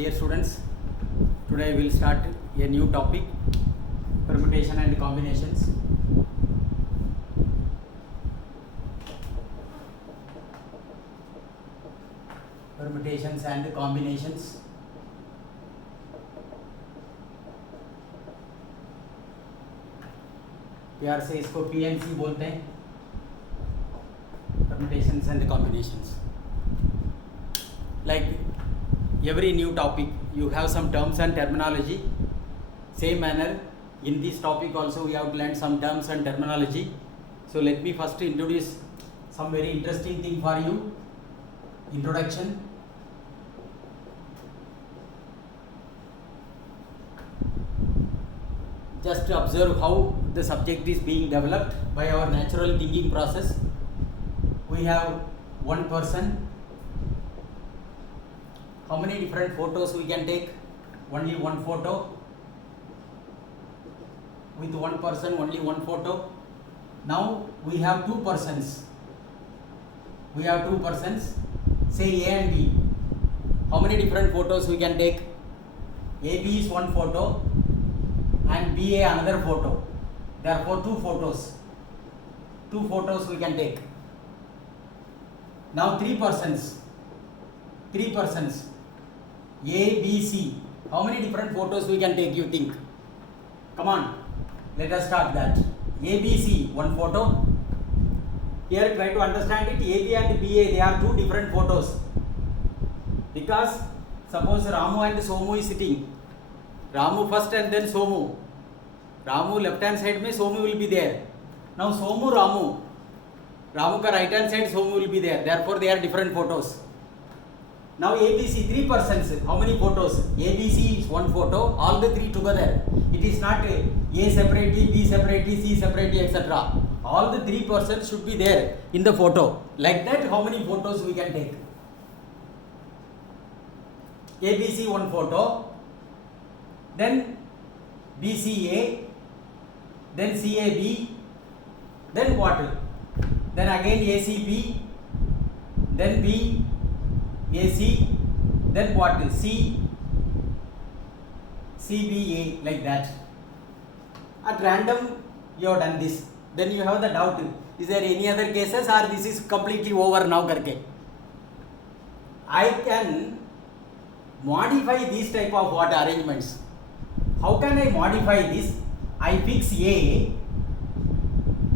Dear students, today we will start a new topic, permutation and combinations. Permutations and combinations. प्यार से इसको PNC बोलते हैं, permutations and combinations. Like every new topic, you have some terms and terminology. Same manner, in this topic also we have to learn some terms and terminology. So let me first introduce some very interesting thing for you. Introduction. Just observe how the subject is being developed by our natural thinking process. We have one person. How many different photos we can take? Only one photo. With one person, only one photo. Now we have two persons. We have two persons. Say A and B. How many different photos we can take? AB is one photo and BA another photo. Therefore two photos. Two photos we can take. Now three persons. Three persons. A, B, C. How many different photos we can take, you think? Come on, let us start that. A, B, C, one photo. Here try to understand it. A, B and BA, they are two different photos. Because suppose Ramu and Somu is sitting. Ramu first and then Somu. Ramu left hand side mein, Somu will be there. Now Somu, Ramu. Ramu ka right hand side, Somu will be there. Therefore they are different photos. Now ABC, three persons. How many photos? ABC is one photo. All the three together. It is not A separately, B separately, C separately, etc. All the three persons should be there in the photo. Like that, how many photos we can take? ABC one photo. Then BCA. Then CAB. Then what? Then again ACB. Then B. AC, then what is C, CBA, like that. At random you have done this. Then you have the doubt, is there any other cases or this is completely over now karke? I can modify these type of what arrangements. How can I modify this? I fix A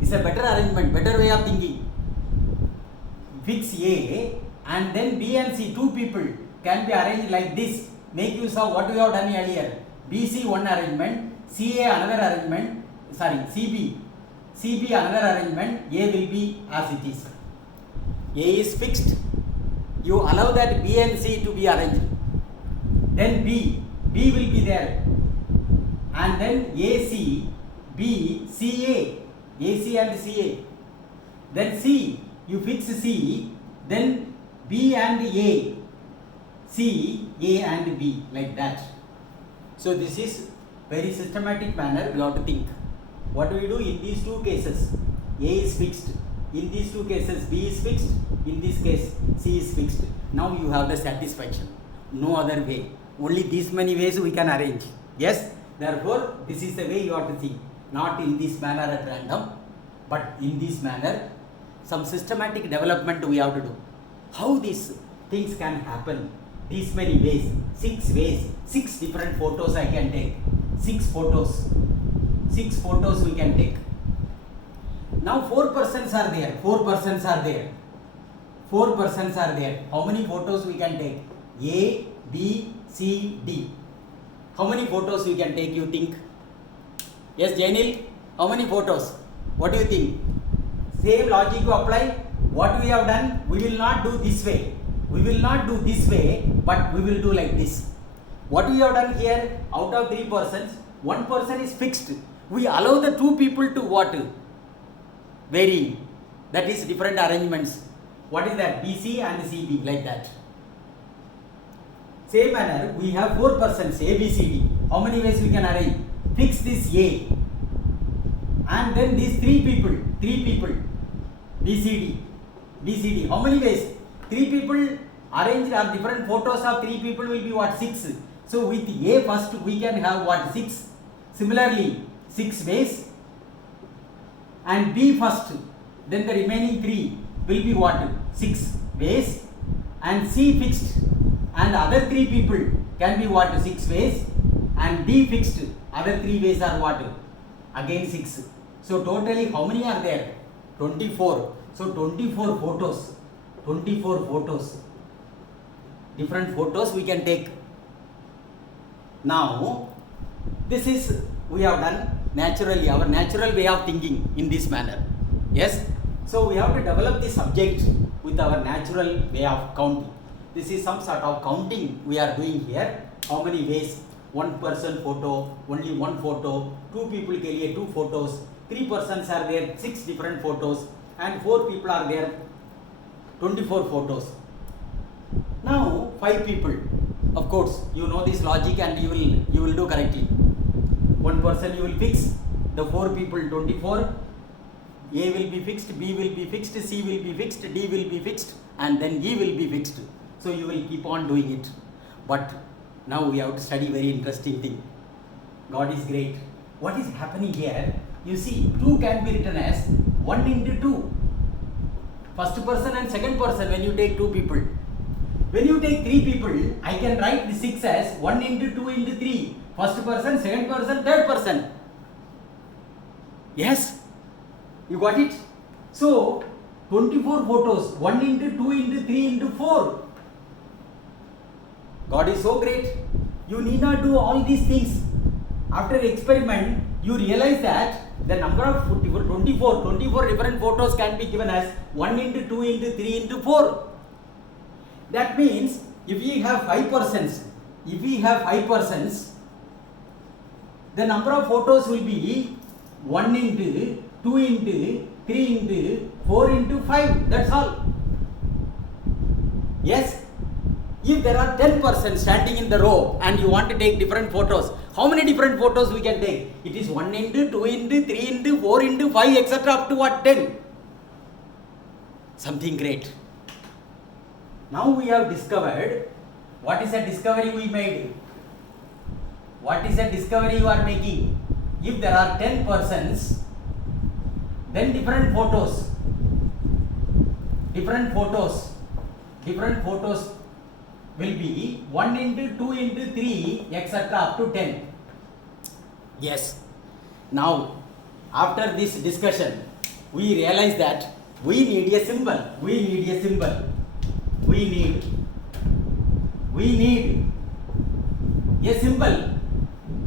is a better arrangement, better way of thinking. Fix A and then B and C, two people can be arranged like this. Make use of what we have done earlier. BC one arrangement, CA another arrangement, CB another arrangement, A will be as it is. A is fixed. You allow that B and C to be arranged. Then B will be there. And then AC, B, CA, AC and CA. Then C, you fix C, then B and A, C, A and B, like that. So this is very systematic manner we have to think. What do we do in these two cases? A is fixed. In these two cases, B is fixed. In this case, C is fixed. Now you have the satisfaction. No other way. Only these many ways we can arrange. Yes? Therefore, this is the way you have to think. Not in this manner at random, but in this manner. Some systematic development we have to do. How these things can happen? These many ways, 6 ways, 6 different photos I can take. 6 photos we can take. Now 4 persons are there. 4 persons are there. 4 persons are there. How many photos we can take? A, B, C, D. How many photos we can take, you think? Yes, Jainil, how many photos? What do you think? Same logic to apply. What we have done, we will not do this way. We will not do this way, but we will do like this. What we have done here, out of 3 persons, 1 person is fixed. We allow the 2 people to what? Vary. That is different arrangements. What is that? BC and CB, like that. Same manner, we have 4 persons, A, B, C, D. How many ways we can arrange? Fix this A. And then these 3 people, BCD. How many ways? 3 people arranged or different photos of 3 people will be what? 6. So with A first we can have what? 6. Similarly 6 ways, and B first, then the remaining 3 will be what? 6 ways, and C fixed and other 3 people can be what? 6 ways, and D fixed, other 3 ways are what? Again 6. So totally how many are there? 24. So 24 photos. 24 photos. Different photos we can take. Now this is we have done naturally, our natural way of thinking in this manner. Yes. So we have to develop the subject with our natural way of counting. This is some sort of counting we are doing here. How many ways? One person photo, only one photo, 2 people के लिए 2 photos, 3 persons are there, 6 different photos, and 4 people are there, 24 photos. Now 5 people, of course you know this logic and you will do correctly. One person you will fix, the 4 people 24, A will be fixed, B will be fixed, C will be fixed, D will be fixed, and then E will be fixed. So you will keep on doing it. But now we have to study very interesting thing. God is great. What is happening here? You see, 2 can be written as 1 into 2. First person and second person when you take 2 people. When you take 3 people, I can write the 6 as 1 into 2 into 3. First person, second person, third person. Yes? You got it? So, 24 photos, 1 into 2 into 3 into 4. God is so great. You need not do all these things. After experiment, you realize that the number of 24 different photos can be given as 1 into 2 into 3 into 4. That means if we have 5 persons, the number of photos will be 1 into 2 into 3 into 4 into 5. That's all. Yes. If there are 10 persons standing in the row and you want to take different photos, how many different photos we can take? It is 1 into 2 into 3 into 4 into 5 etc. up to what? 10. Something great. Now we have discovered. What is a discovery we made? What is a discovery you are making? If there are 10 persons, then different photos will be 1 into 2 into 3 etc. up to 10. Yes. Now, after this discussion, we realize that we need a symbol. We need a symbol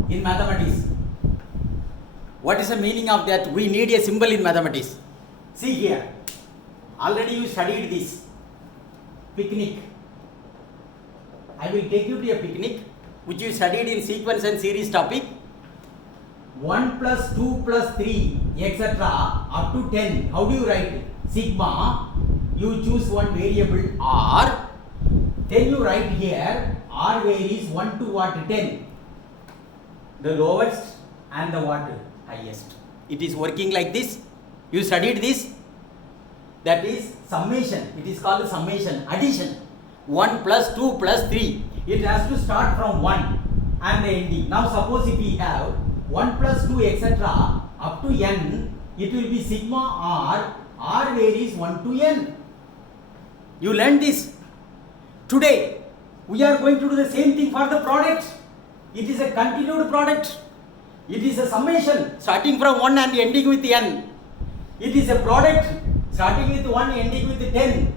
in mathematics. What is the meaning of that? We need a symbol in mathematics. See here. Already you studied this. Picnic. I will take you to a picnic which you studied in sequence and series topic. 1 plus 2 plus 3 etc. up to 10. How do you write? Sigma. You choose one variable R. Then you write here R varies 1 to what? 10. The lowest and the what? Highest. It is working like this. You studied this. That is summation. It is called summation, addition. 1 plus 2 plus 3. It has to start from 1 and the ending. Now suppose if we have 1 plus 2 etc. up to n, it will be sigma R. R varies 1 to n. You learned this. Today we are going to do the same thing for the product. It is a continued product. It is a summation starting from 1 and ending with n. It is a product starting with 1 ending with 10.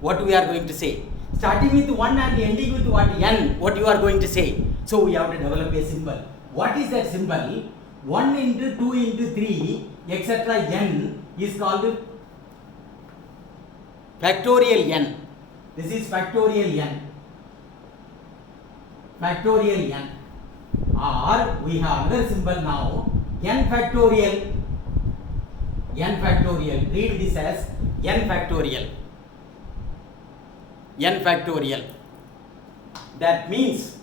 What we are going to say? Starting with 1 and ending with what? N. What you are going to say? So we have to develop a symbol. What is that symbol? 1 into 2 into 3 etc. n is called factorial n. This is factorial n. Factorial n. Or we have another symbol now. N factorial. N factorial. Read this as n factorial. N factorial. That means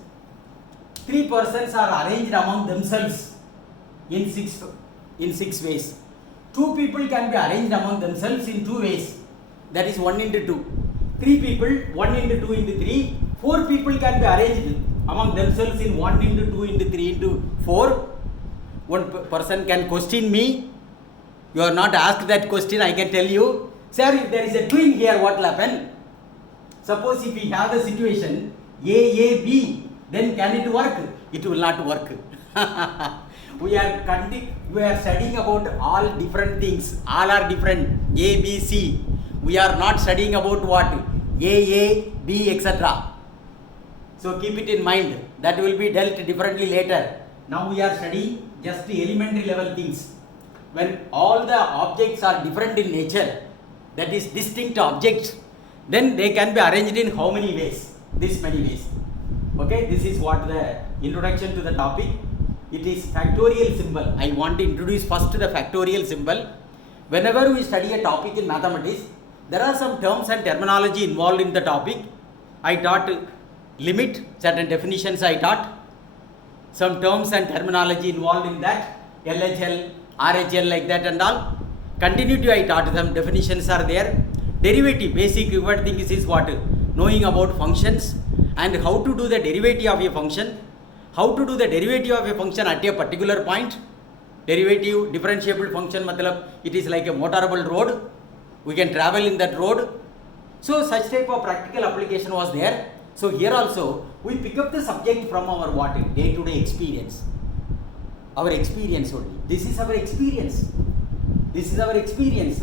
3 persons are arranged among themselves in 6 ways. 2 people can be arranged among themselves in 2 ways. That is 1 into 2. 3 people, 1 into 2 into 3, 4 people can be arranged among themselves in 1 into 2 into 3 into 4. One person can question me. You are not asked that question, I can tell you. Sir, if there is a twin here, what will happen? Suppose if we have the situation A, B, then can it work? It will not work. we are studying about all different things. All are different. A, B, C. We are not studying about what? A, B, etc. So keep it in mind. That will be dealt differently later. Now we are studying just the elementary level things. When all the objects are different in nature, that is distinct objects, then they can be arranged in how many ways? This many ways. Okay, this is what the introduction to the topic. It is factorial symbol. I want to introduce first the factorial symbol. Whenever we study a topic in mathematics, there are some terms and terminology involved in the topic. I taught limit, certain definitions I taught. Some terms and terminology involved in that, LHL, RHL like that and all. Continuity I taught, some definitions are there. Derivative, basic required thing is what? Knowing about functions and how to do the derivative of a function. How to do the derivative of a function at a particular point. Derivative, differentiable function, matlab, it is like a motorable road. We can travel in that road. So such type of practical application was there. So here also we pick up the subject from our what? Day-to-day experience. Our experience only. This is our experience. This is our experience.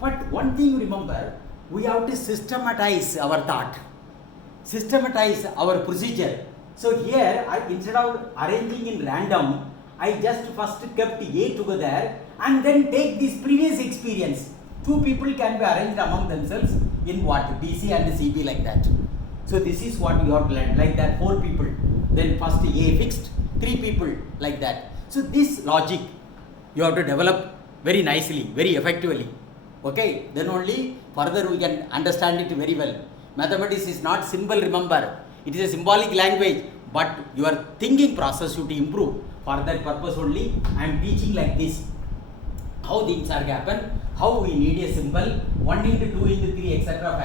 But one thing remember, we have to systematize our thought. Systematize our procedure. So here, instead of arranging in random, I just first kept A together and then take this previous experience. 2 people can be arranged among themselves in what? BC and CB like that. So this is what you have to learn, like that 4 people. Then first A fixed, 3 people like that. So this logic you have to develop very nicely, very effectively. Okay, then only further we can understand it very well. Mathematics is not symbol, remember. It is a symbolic language, but your thinking process should improve. For that purpose only, I am teaching like this. How things are happen, how we need a symbol, 1 into 2 into 3, etc.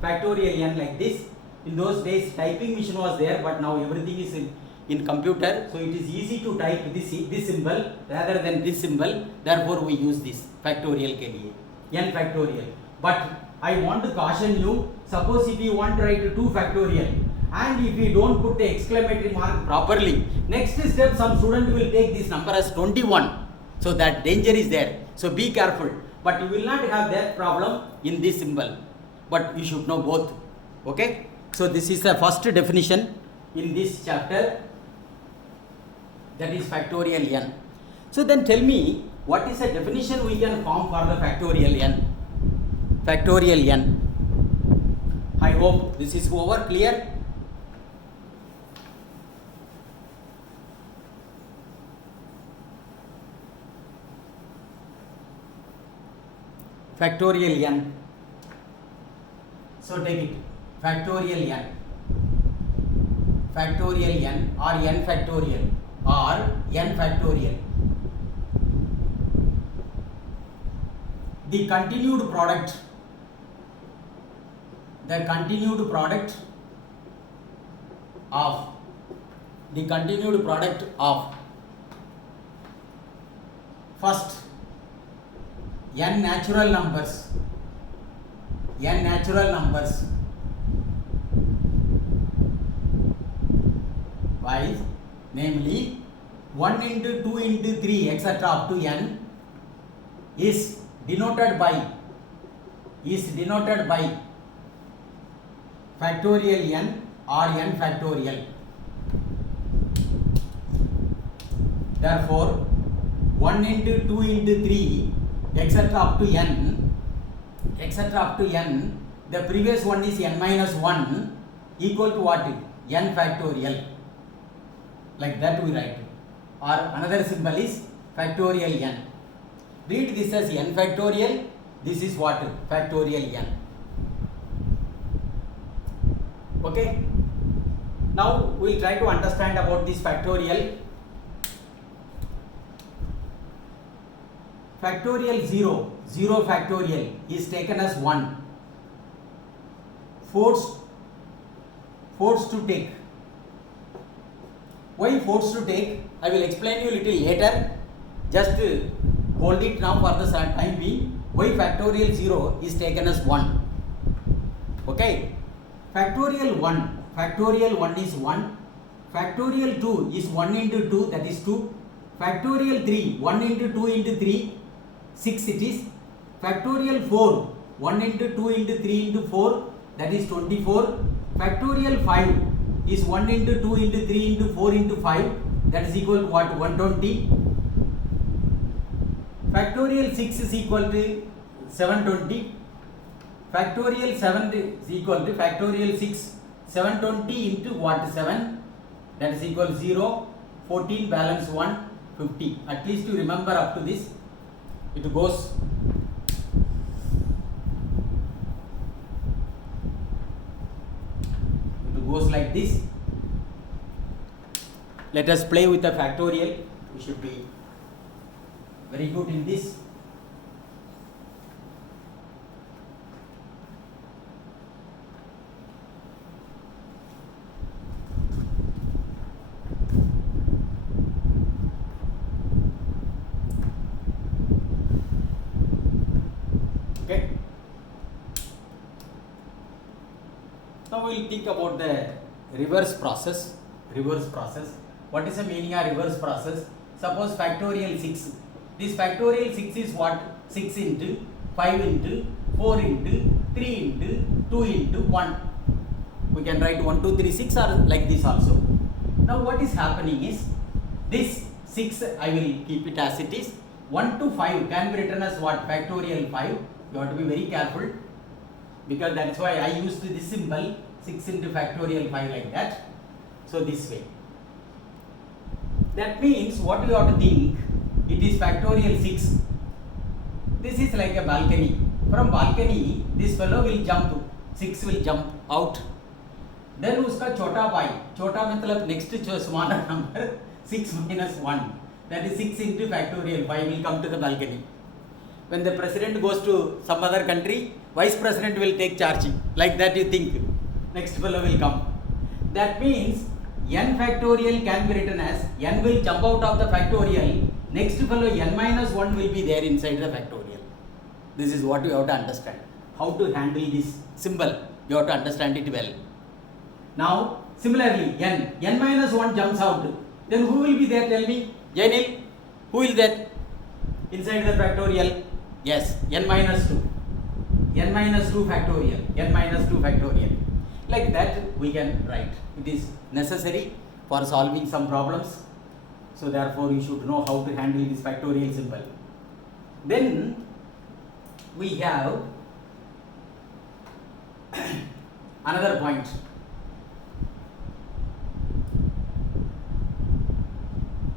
Factorial n like this. In those days, typing machine was there, but now everything is in computer, so it is easy to type this symbol rather than this symbol. Therefore, we use this factorial ke liye, n factorial. But I want to caution you, suppose if you want to write 2 factorial and if you don't put the exclamatory mark properly, next step some student will take this number as 21. So that danger is there. So be careful. But you will not have that problem in this symbol. But you should know both. Okay? So this is the first definition in this chapter. That is factorial n. So then tell me, what is a definition we can form for the factorial n? Factorial n. I hope this is over, clear? Factorial n. So take it. Factorial n. Factorial n or n factorial or n factorial. The continued product of first n natural numbers wise, namely 1 into 2 into 3 etc. up to n is denoted by factorial n or n factorial. Therefore 1 into 2 into 3 etc. up to n, the previous one is n minus 1 equal to what? N factorial. Like that we write. Or another symbol is factorial n. Read this as n factorial. This is what? Factorial n. Okay. Now we will try to understand about this factorial. Factorial 0 factorial is taken as 1. forced to take. Why forced to take? I will explain you little later. Just hold it now for the time being. Why factorial 0 is taken as 1? Okay. Factorial 1 is 1. Factorial 2 is 1 into 2, that is 2. Factorial 3, 1 into 2 into 3, 6 it is. Factorial 4, 1 into 2 into 3 into 4, that is 24. Factorial 5 is 1 into 2 into 3 into 4 into 5, that is equal to what? 120. Factorial 6 is equal to 720. Factorial 7 is equal to factorial 6, 720 into what? 7, that is equal to 0, 14 balance 1, 50. At least you remember up to this. It goes like this. Let us play with the factorial. We should be very good in this. Okay. Now we will think about the reverse process. What is the meaning of reverse process? Suppose factorial 6. This factorial 6 is what? 6 into 5 into 4 into 3 into 2 into 1. We can write 1, 2, 3, 6 or like this also. Now what is happening is, this 6 I will keep it as it is. 1 to 5 can be written as what? Factorial 5. You have to be very careful, because that is why I used this symbol 6 into factorial 5 like that. So this way. That means what you have to think, it is factorial 6. This is like a balcony. From balcony, this fellow will jump, 6 will jump out. Then uska chota by, chota matlab next to smaller number, 6 minus 1. That is 6 into factorial 5 will come to the balcony. When the president goes to some other country, vice president will take charge. Like that you think. Next fellow will come. That means n factorial can be written as n will jump out of the factorial. Next fellow n minus 1 will be there inside the factorial. This is what you have to understand. How to handle this symbol. You have to understand it well. Now, similarly, n minus 1 jumps out. Then who will be there? Tell me. Janil, who is that inside the factorial? Yes, n minus 2. n minus 2 factorial. n minus 2 factorial. Like that we can write. It is necessary for solving some problems. So therefore you should know how to handle this factorial symbol. Then we have another point.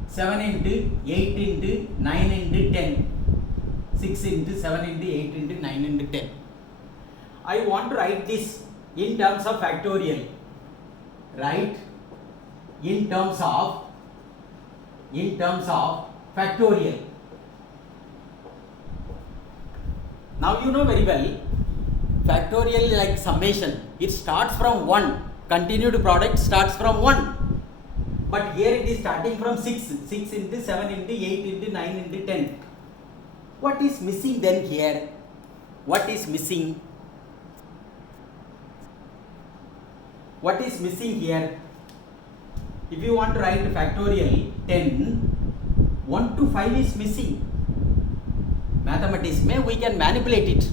Seven into 8 into 9 into 10. 6 into 7 into 8 into 9 into 10. I want to write this in terms of factorial. Right? In terms of factorial. Now you know very well, factorial is like summation. It starts from 1. Continued product starts from 1. But here it is starting from 6. 6 into 7 into 8 into 9 into 10. What is missing then here? What is missing? What is missing here? If you want to write factorial 10, 1 to 5 is missing. Mathematics, we can manipulate it.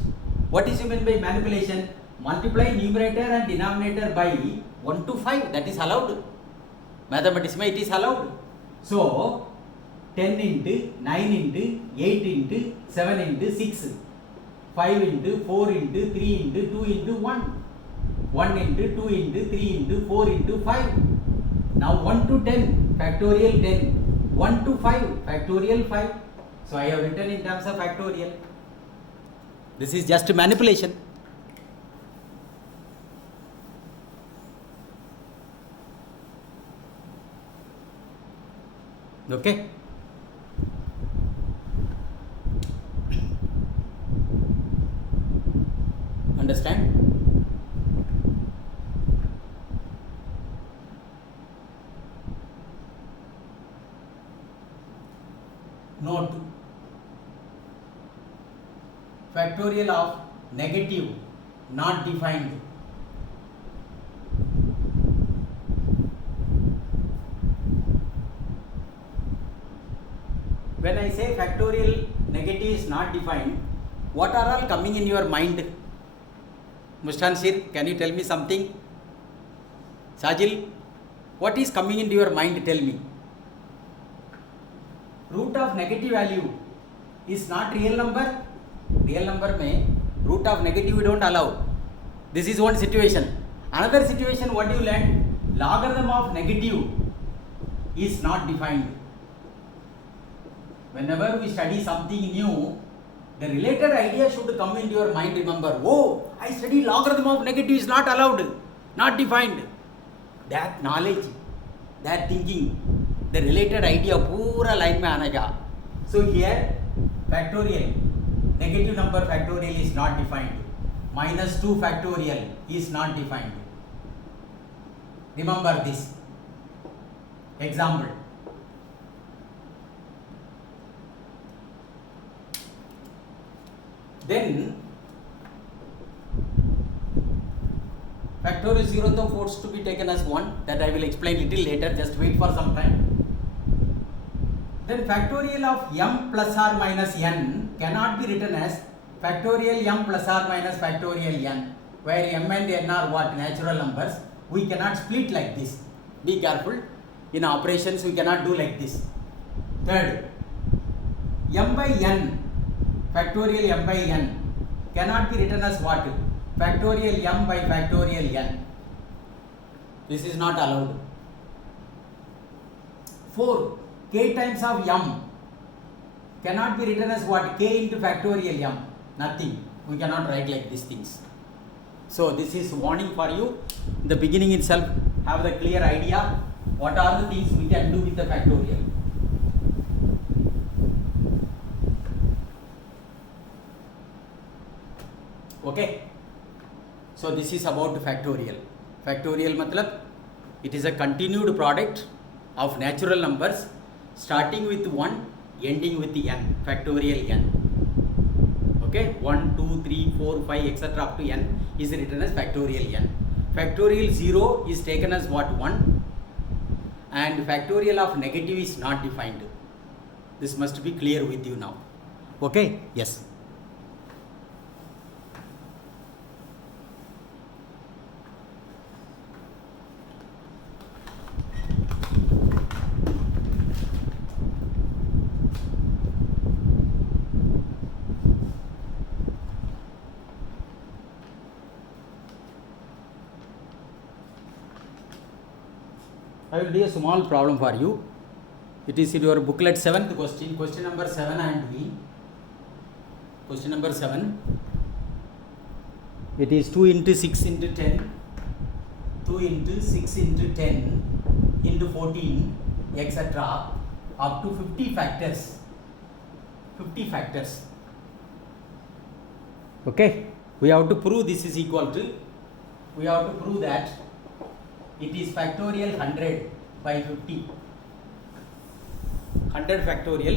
What is meant by manipulation? Multiply numerator and denominator by 1 to 5. That is allowed. Mathematics, it is allowed. So, 10 into 9 into 8 into 7 into 6. 5 into 4 into 3 into 2 into 1. 1 into 2 into 3 into 4 into 5. Now 1 to 10, factorial 10. 1 to 5, factorial 5. So I have written in terms of factorial. This is just manipulation. Okay. Understand? Note. Factorial of negative not defined. When I say factorial negative is not defined, what are all coming in your mind? Mustansir, can you tell me something? Sajil, what is coming into your mind? Tell me. Root of negative value is not real number. Real number में root of negative we don't allow. This is one situation. Another situation, what you learn? Logarithm of negative is not defined. Whenever we study something new, the related idea should come into your mind. Remember, oh, I study logarithm of negative is not allowed, not defined. That knowledge, that thinking, the related idea पूरा line में आनेगा. So here factorial, negative number factorial is not defined. -2 factorial is not defined. Remember this. Example. Then factorial 0 though forced to be taken as 1, that I will explain little later, just wait for some time. Then factorial of m plus or minus n cannot be written as factorial m plus or minus factorial n, where m and n are what? Natural numbers. We cannot split like this. Be careful. In operations we cannot do like this. Third, m by n, factorial m by n cannot be written as what? Factorial m by factorial n. This is not allowed. 4, k times of m cannot be written as what? K into factorial m. Nothing. We cannot write like these things. So this is warning for you. In the beginning itself, have the clear idea what are the things we can do with the factorial. Okay. So this is about factorial. Factorial matlab it is a continued product of natural numbers starting with 1 ending with the n, factorial n. Okay, 1, 2, 3, 4, 5 etc. up to n is written as factorial n. Factorial 0 is taken as what? 1, and factorial of negative is not defined. This must be clear with you now. Okay? Yes. I will do a small problem for you. It is in your booklet 7th question, question number 7 and B. Question number 7. It is 2 into 6 into 10, 2 into 6 into 10 into 14 etc. up to 50 factors. 50 factors. Okay. We have to prove this is equal to, we have to prove that it is factorial 100 by 50. 100 factorial